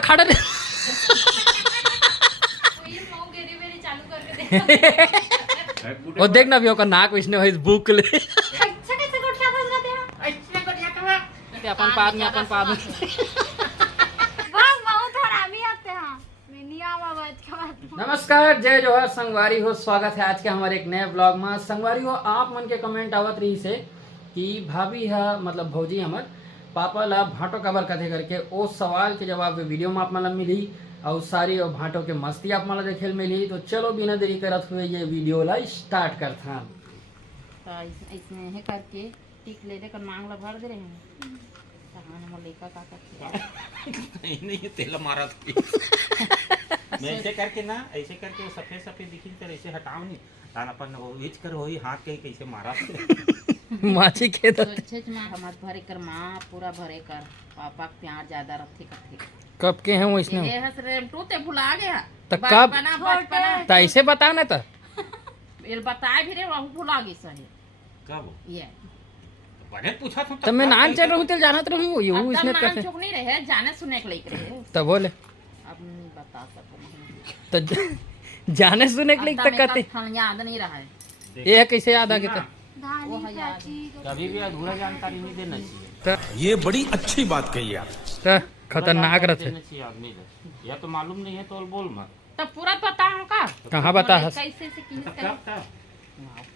खड़ा रहे। और देखना भी होगा नाक इसने वही बुक ले अपन पाद में नमस्कार, जय जोहर संगवारी हो। स्वागत है आज के हमारे एक नए ब्लॉग में। संगवारी हो, आप मन के कमेंट आवत रही से कि भाभी है मतलब भौजी हमर पापा ला भाटो कबर कथे करके ओ सवाल के जवाब वीडियो में आप मन मिली और सारी और भाटो के मस्ती आप मन देखे मिली। तो चलो बिना देरी करत हुए ये वीडियो ला स्टार्ट करता। इसमें है करके टिक ले कर मांग ला भर दे रहे हैं। नहीं तेल मारा था मैं ऐसे करके ना ऐसे करके वो सफेद सफेद दिखी तर ऐसे हटाओ नहीं तान अपन वो विच कर होई हाथ के कैसे मारा माची के तो अच्छे हमार भरे कर मां पूरा भरे कर पापा प्यार ज्यादा रखे करते कब के हैं वो इसने ये हंस रे तू ते भुला गया तो कब बचपना तो ऐसे बता ना तो ये बताए भी रे वहु भुला गई सही कब ये बड़े पूछा था तब मैं नान चल रहूं तेल जानत रहूं वो ये इसने नाम कैसे चुक नहीं रहे जाने सुने के लिए रहे तब बोले अब नहीं बता सकता तो जाने सुने के लिए तक कहते याद नहीं रहा है ये कैसे याद आ गया वो है याद कभी भी अधूरा जानकारी नहीं देना चाहिए। तो ये बड़ी अच्छी बात कही आप। तो खतरनाक रहते देना चाहिए आदमी को। या तो मालूम नहीं है तो बोल मत। तब पूरा बताओ का कहाँ बता हस कैसे से की कब था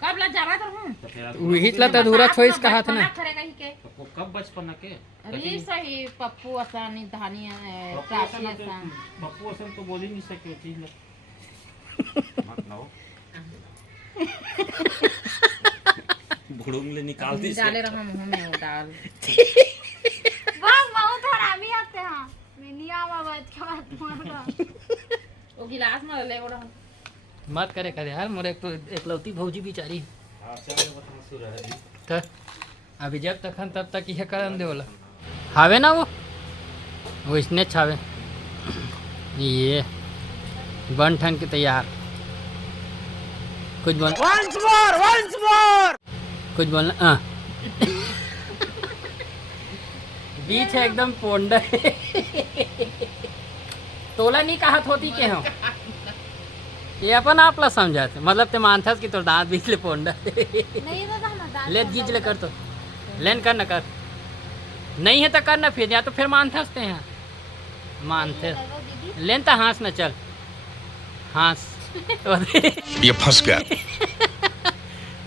कब ला जा रहा था हूं तो फिर वही ला तो अधूरा छोइस कहा था ना करेगा ही के तो कब बचपन के अरे सही पप्पू आसानी धानी पप्पू प्राची असन आसान पप्पू असन तो बोल ही नहीं सके चीज लो मत लाओ भुड़ुंगले निकाल दी डाले रहा मुंह में वो डाल बस बहुत हरामी आते हैं मैं नहीं आवा बात के बात मार वो गिलास में ले रहा मत करे करे यार मोरे एक तो एकलौती भौजी बेचारी हां चल बता सुर है तो अभी जब तक हम तब तक यह करन दे बोला हावे ना वो इसने छावे ये बन ठन के तैयार कुछ बोल once more कुछ बोलना बीच है एकदम पोंडा तोला नहीं कहा होती के हम ये अपन आप ला समझाते मतलब ते मानथस की तो दांत बीच ले पोंडा नहीं दादा हम दाल ले गीच ले कर तो लेन कर न कर नहीं है तो करना फिर या तो फिर मानथस ते हैं मानते लेन तो हाँस न चल हाँस ये फंस गया।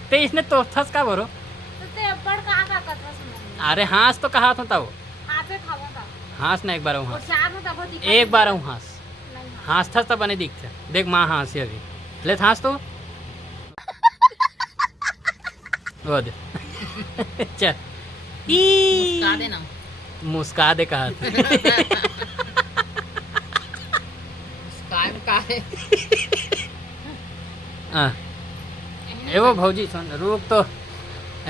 ते इसने तो थस का बोलो तो ते बड़ कहां का कथा सुना अरे हाँस तो कहा था वो आपे खावा का हाँस ना एक बार हूँ और हाँस चार में तब दिखा एक बार हूँ हाँस नहीं हाँस था तब बने दिखते देख माँ हाँस अभी ले हाँस तो वो दे चल मुस्का देना मुस्का दे कहा था मुस्का है हाँ एवो भौजी सुन रुक तो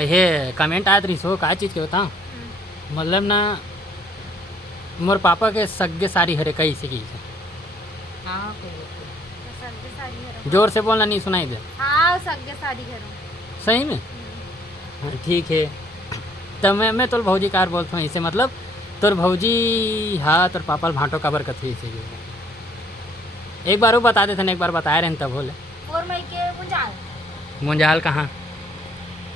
ये कमेंट आत रही सो का चीज़ के होता मतलब ना मोर पापा के सगे सारी हरे कई से की से हां सगे साड़ी घर जोर से बोलना नहीं सुनाई दे हां सगे साड़ी घर सही में हाँ ठीक है तब मैं तोर भौजी कार बोलता हूँ इसे मतलब तोर भौजी हाँ तोर पापा भाटो काबर कथी इसे एक बार वो बता देते ना एक बार बताए रहे तब बोले और मैं के मुंजाल मुंजाल कहाँ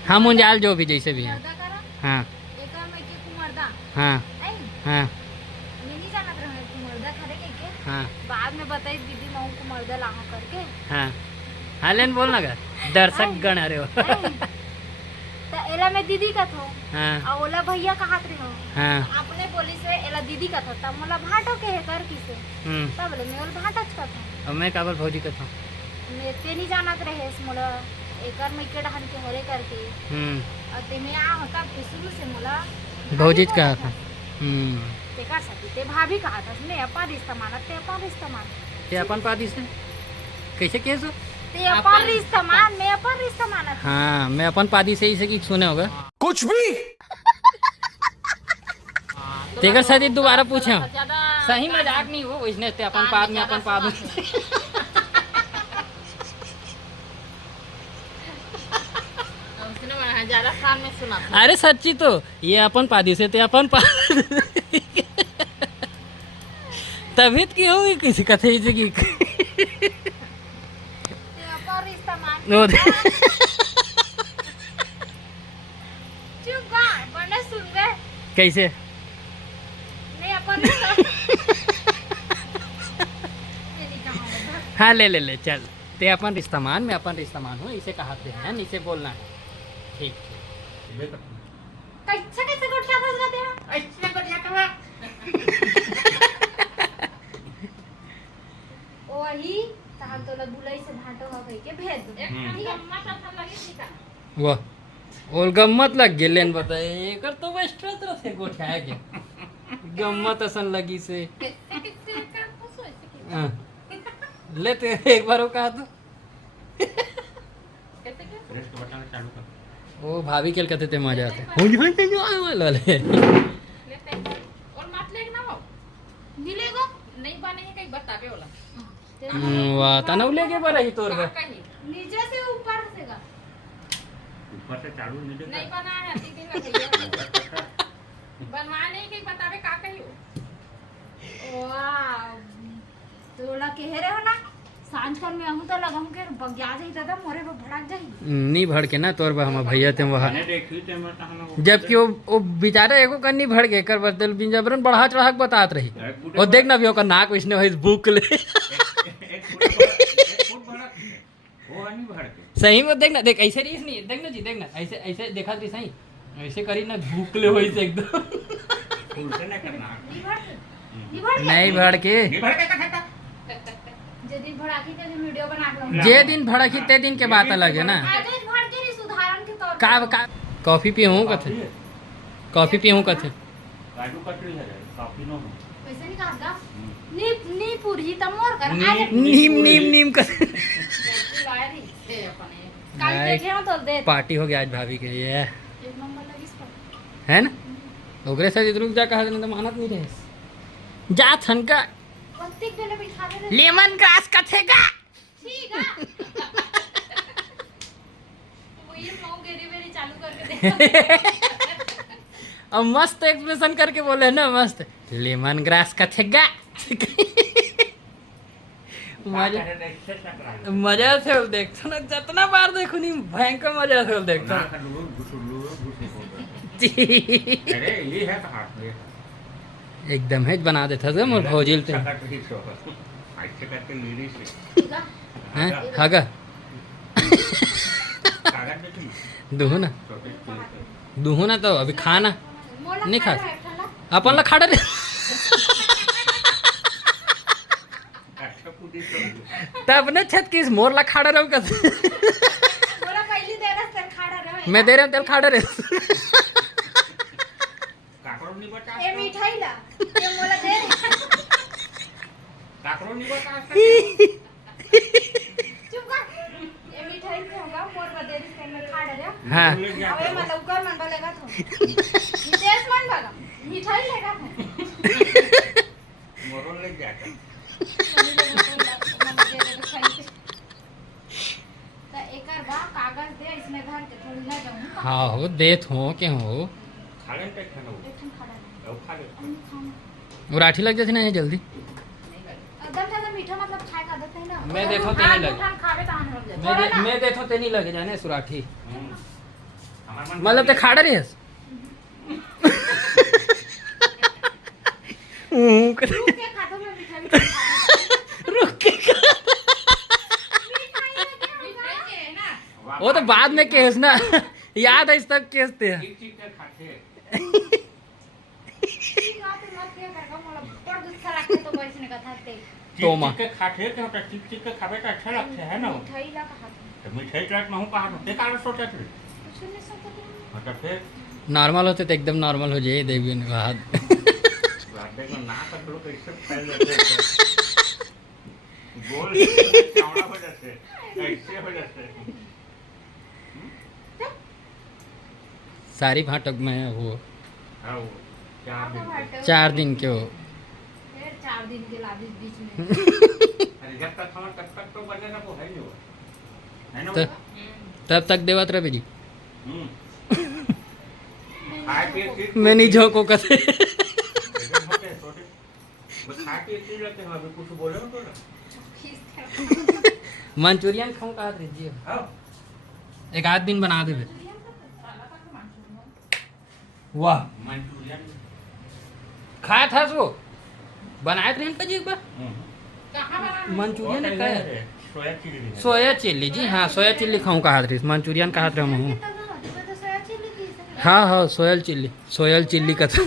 हाँ मुंजाल जो भी जैसे भी है मर्दा करा हाँ एक और मैं के कुमरदा हाँ नहीं हाँ मैं नहीं जानत रहे कुमरदा खरे के हाँ बाद में बताई दीदी मैं कुमरदा लाऊं करके हाँ हाँ लेन बोलना का दर्शक गण अरे हो तो एला मैं दीदी का थो हाँ और ओला भैया कहात रहे हो हाँ अपने बोली से एला दीदी का था तब मोला भाटो के है कर किसे तब ले मैं ओला भाटच का था और मैं काबर भौजी का था मैं ते नहीं जानत रहे मोला एकर मैं के डहन के होरे करके और ते में आ का शुरू से मोला भौजी का था ते का सकी ते भाभी कहा था मैं अपन रिश्ता मानत ते अपन रिश्ता मान ते अपन पादी से कैसे कैसे ते अपन रिश्ता मान मैं अपन रिश्ता मानत हाँ मैं अपन पादी से ही से की सुने होगा कुछ भी तेकर शायद दोबारा पूछे सही मजाक नहीं हो इसने ते अपन पाद में अपन पाद ज्यादा कान में सुना अरे सच्ची तो ये अपन पादी से ते अपन पाद तबीयत की होगी किसी कथे की ते अपन रिश्ता मान वो चुप गा बने सुन गए कैसे नहीं अपन रिश्ता ये नहीं कहा हाँ ले चल ते अपन रिश्ता मान मैं अपन रिश्ता मान हूँ इसे कहते हैं इसे बोलना है ठीक कैसे गोठिया फंस गए ऐसे बढ़िया कमा वही तहां तोला बुलाई से भाटो हो गई के भेज दो ठीक है माता था लगे सीता वाह और गम्मत लग गेलेन बताए एकर तो एक्स्ट्रा तरह से गोठाया के गम्मत असन लगी से हाँ। लेते एक बार वो कहा तो रेस्ट बटन चालू कर वो भाभी के कहते थे मजा आते हो जी जो आए वाले लेते हैं और मत लेके ना हो मिलेगा नहीं बने है कहीं बतावे वाला वाह तनव लेके पर ही तोर बा कहीं नीचे से ऊपर से गा ऊपर से चालू नहीं देता नहीं बना है तीन दिन बनवा नहीं कहीं बतावे का कहीं वाह तोला कह रहे हो ना सांझ कर में आहू तो लगम के बग्या जाई दादा मोरे पे भड़क जाई नहीं भड़ के ना तोर बा हम भैया ते वहां मैंने देखी थे मैं तहना जबकि वो बेचारे एको करनी भड़ के कर बदल बिंजबरन बढ़ा चढ़ा के बतात रही और देखना भी ओकर नाक वैसने होइस बुक ले एक फुट भड़क वो नहीं भड़के सही में देखना देख ऐसे रीस नहीं देखना जी देखना ऐसे ऐसे देखा दी सही ऐसे करी ना भूख ले होइस एकदम फुल से नहीं करना नहीं भड़ के नहीं भड़के का ठेका जे दिन भड़ाकी के वीडियो बना के जे दिन भड़की ते दिन के बात अलग है ना आज भड़ के री सुधारण के तौर का कॉफी पीहूं कथे कॉफी पीहूं कथे काजू कतरी है काफी नो पैसे नहीं काटदा नी नी पूरी त मोर कर आज नीम कथे लारी से अपने कल देखे हो तो दे पार्टी हो गया आज भाभी के लिए एक नंबर लगी इस पर है ना ओकरे से रुक जा कहा तो मानत नहीं रहे जा थनका पत्ती के लिए बिठा दे लेमन ग्रास कथेगा ठीक है वो ये मौ गेरी वेरी चालू करके दे अब मस्त एक्सप्रेशन करके बोले ना मस्त लेमन ग्रास कथेगा मजा मजा से देखो ना जितना बार देखो नहीं भयंकर मजा से देखो अरे ये है कहां ये एकदम है बना देता था मोर भौजिल ते ऐसे करके लीरी से ठीक है हैं हागा कागज देखी दुहु ना छोटे छोटे दुहु ना तो अभी खाना मोला नहीं खा ठंडा अपन ला खाड़ा रे अच्छा कुदी तो तब ना छत किस मोर ला खाड़ा रहो का मोला पहली दे रहा तेल खाड़ा रहे मैं दे रहा तेल खाड़ा रे काकरो नहीं बचा ए मिठाई ला ये मोला दे काकरो नहीं बचा चुप कर ये मिठाई से होगा मोर बदे री से मैं खाड़ा रहे हाँ अबे मैं लवकर मन बोलेगा तो नितेश मन बगा मिठाई लेगा तो मोरो ले जाता तो एकर बा कागज दे इसमें भर के थोड़ी ना जाऊं हाँ हो देत हो के हो खाले पे खाना एक ठन खाड़ा रहे वो खा ले वो राठी लग जाती ना ये जल्दी एकदम ज्यादा मीठा मतलब खाए का आदत है ना मैं देखो ते नहीं लगे खावे तो हम लोग जाए मैं देखो ते नहीं लगे जाने सुराठी हमार मन मतलब ते खाड़ा रे रुक के खातो में मिठाई भी खा रुक के मिठाई में क्या होगा है ना वो तो बाद में केस ना याद है इस तक केस थे ठीक ठीक के खाते ठीक बात मत क्या करगा मोला बड़ गुस्सा लगता तो वैसे ने कथा ते तो माँ। के खाते के होता ठीक ठीक के खावे तो अच्छा लगता है ना मिठाई ला कहा तो मिठाई चाट में हूं कहा ते कारण सोचा थे कुछ नहीं सकता मतलब फिर नॉर्मल होते तो एकदम नॉर्मल हो जाए देवी ने कहा रात को ना कर लो कैसे फैल जाते हैं बोल चौड़ा हो जाते ऐसे हो जाते सारी फाटक में है वो आओ क्या दिन 4 दिन के हो फिर 4 दिन के लादिस बीच में अरे जब तक हमारा तब तक तो बनेगा वो है ही वो है ना तो तब तक देवत रवि जी खाए पिए ठीक मैं नहीं झोंको कसे एकदम होते छोटे बस खाए के पी लेते हैं अभी कुछ बोले ना तो मंचूरियन खाऊं कहा दीजिए हाँ एक आध दिन बना देवे वाह मंचूरियन खाया था सो बनाए थे इनका जी एक बार मंचूरियन और का है, सोया चिली है। सोया चिल्ली जी हाँ सोया चिल्ली खाऊं कहा थी मंचूरियन कहा था हूँ तो सोया चिल्ली की सके हाँ हाँ सोयल चिल्ली का था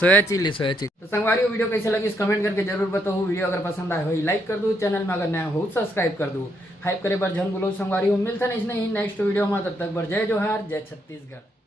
सोया चिल्ली तो संगवारी वीडियो कैसे लगी कमेंट करके जरूर बताओ। वीडियो अगर पसंद आए हो लाइक कर दो, चैनल में अगर नया हो सब्सक्राइब कर दो। हाइप करे पर जन बोलो संगवारी हो मिलता नहीं नेक्स्ट वीडियो में, तब तक पर जय जोहार जय छत्तीसगढ़।